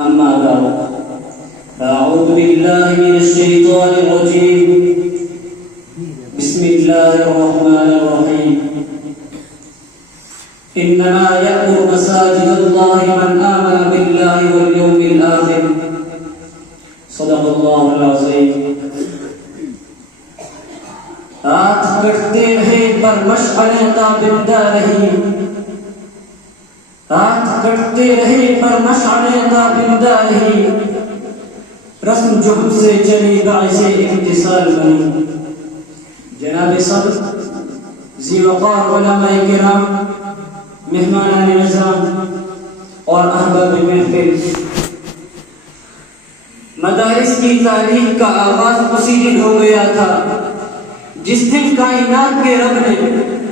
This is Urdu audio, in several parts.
أما بعد أعوذ بالله من الشيطان الرجيم بسم الله الرحمن الرحيم إنما يأمر مساجد الله من آمن بالله واليوم الآخر صدق الله العظيم آج کٹتے رہے پر مشعلیں تابندہ رہی آج کٹتے رہے پر مشعلیں تابندہ رہی رسم جو ہم سے چلی باعث اتصال بنی جناب صدر ذی وقار علماء کرام مہمانان نظام اور احباب محفل مدارس کی تاریخ کا آغاز اسی دن ہو گیا تھا جس دن کائنات کے رب نے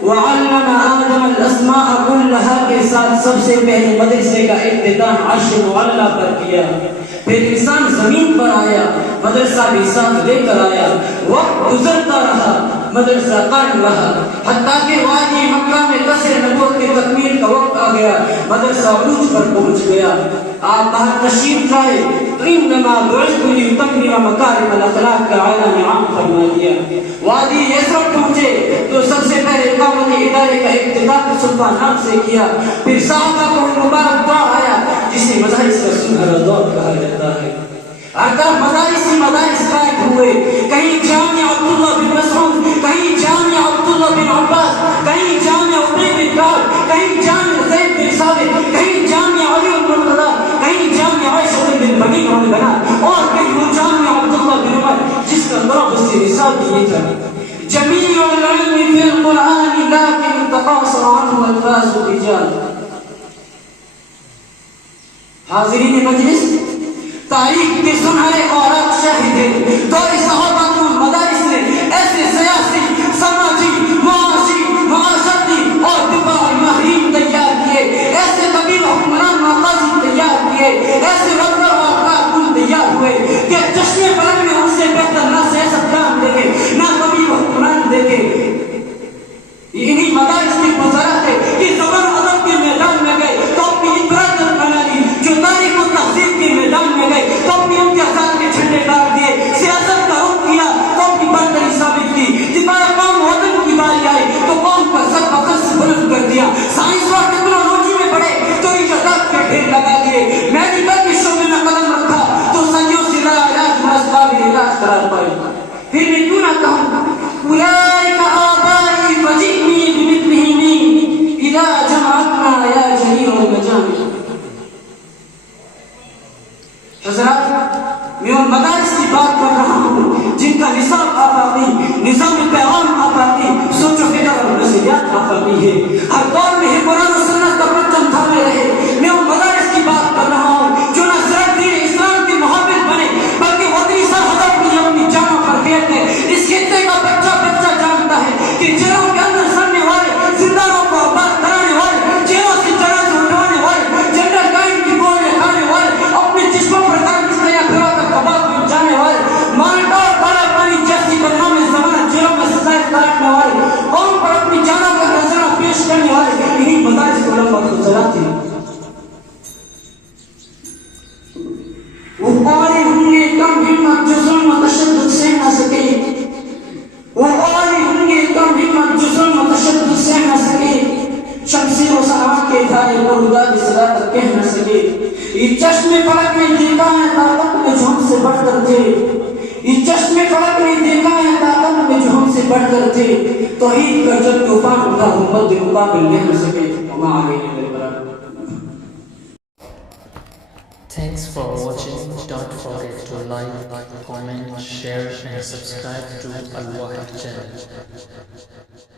وَعَلَّمَ آدَمَ الْأَسْمَاءَ كُلَّهَا کے ساتھ سب سے پہلے مدرسے کا افتتاح عرش معلیٰ پر کیا پھر انسان زمین پر آیا مدرسہ بھی ساتھ لے کر آیا وقت گزرتا رہا مدرسہ قائم رہا حتیٰ کہ وادی مکہ میں قصر نبوت کی تکمیل کا وقت آ گیا مدرسہ عروج پر پہنچ گیا آپ باہر تشریف لائے تو انما بعثت لأتمم مکارم الاخلاق کا اعلان عام فرما دیا وادی یثرب پہنچے تو سب سے پہلے اقامت ادارے کا افتتاح صبح نام سے کیا پھر صحابہ کو مبارک دور آیا جسے مدارس کا سنہرا دور کہا جاتا ہے ہر طرف مدارس ہی مدارس قائم ہوئے کہیں جامعہ عبداللہ بن مسعود کہیں جامعہ عبداللہ بن عباس کہیں جامعہ عبی بن کعب کہیں جامعہ زید بن ثابت کہیں جامعہ علی بن مرتضیٰ کہیں جامعہ عائشہ بن بنی بنا اور کہیں وہ جامعہ عبداللہ بن عمر جس کا مربوط سے نصاب یہ تھا جميع العلم في القرآن لكن تقاصر عنه الفاظ الرجال حاضرین مجلس تاریخ کے سنہرے اوراق شاہد ہیں دور صحابہ کو مدارس نے ایسے سیاسی سماجی معاشی معاشرتی اور دفاعی ماہرین تیار کیے ایسے طبیب حکمران مقاصد تیار کیے ایسے ربر اور کارکن تیار ہوئے کہ چشمے پلک میں ان سے بہتر نہ سیاستدان دیکھے نہ طبیب حکمران دیکھے انہی مدارس کی وزارت ہے کہ زبان ادب کے میدان میں گئے تو اپنی افراد بنا لی جو تاریخ و تہذیب کے میدان میں گئے تو اپنی امتیازات کے جھنڈے گاڑ دیے سیاست کا رخ کیا تو اپنی برتری ثابت کی دفاع قوم وطن کی باری آئی تو قوم کا سر فخر سے بلند کر دیا سائنس اور ٹیکنالوجی میں بڑھے تو ایجادات کے ڈھیر لگا دیے میڈیکل کے شعبے میں قدم رکھا تو صدیوں سے لا علاج مرض قابل علاج قرار پائے پھر میں کیوں نہ کہوں اولئک آبائی فجئنی بمثلہم اذا جمعتنا یا جلیل المجامع حضرات میں ان مدارس کی بات کر رہا ہوں جن کا نصاب آفاقی نظام پیغام آفاقی سوچ و فکر اور نظریات آفاقی ہے ہر دور میں ہی قرآن و سنت کا پرچم تھامے رہے میں ان مدارس کی بات کر رہا ہوں جو نہ صرف دین اسلام کے محافظ بنے بلکہ وطنی سرحدوں کو اپنی جانوں پر پھیر دے اس خطے کا بچہ بچہ جانتا ہے کہ جنوں کے اندر سڑنے والے زندانوں کو آباد کرانے والے جیلوں سے جنازے اٹھانے والے جنرل قائم کی گولیاں کھانے والے اپنے جسموں پر جانے والے مالٹا اور کالا پانی جیسی بدنامی زمانہ جیلوں میں سزائے کاٹنے والے قوم پر اپنی جانوں کا نذرانہ پیش کرنے والے انہی مدارس کو علماء کو چلاتے ہیں وہ قاری ہوں گے کم ہمت جو ظلم و تشدد سہ نہ سکے وہ قاری ہوں گے کم ہمت جو ظلم و تشدد سہ نہ سکے شمشیر و سماعت کے دھارے کو ردا کی صداقت کہہ نہ سکے یہ چشم فلک نے دیکھا ہے طاقت میں جو ہم سے بڑھ کر تھے یہ چشم فلک نے دیکھا ہے طاقت میں جو ہم سے بڑھ کر تھے توحید کا جب طوفان اٹھا امت مقابل نہ کر سکے وما علینا بالبلاغ. Thanks for watching. Don't forget to like, comment, share and subscribe to Al Wahid channel.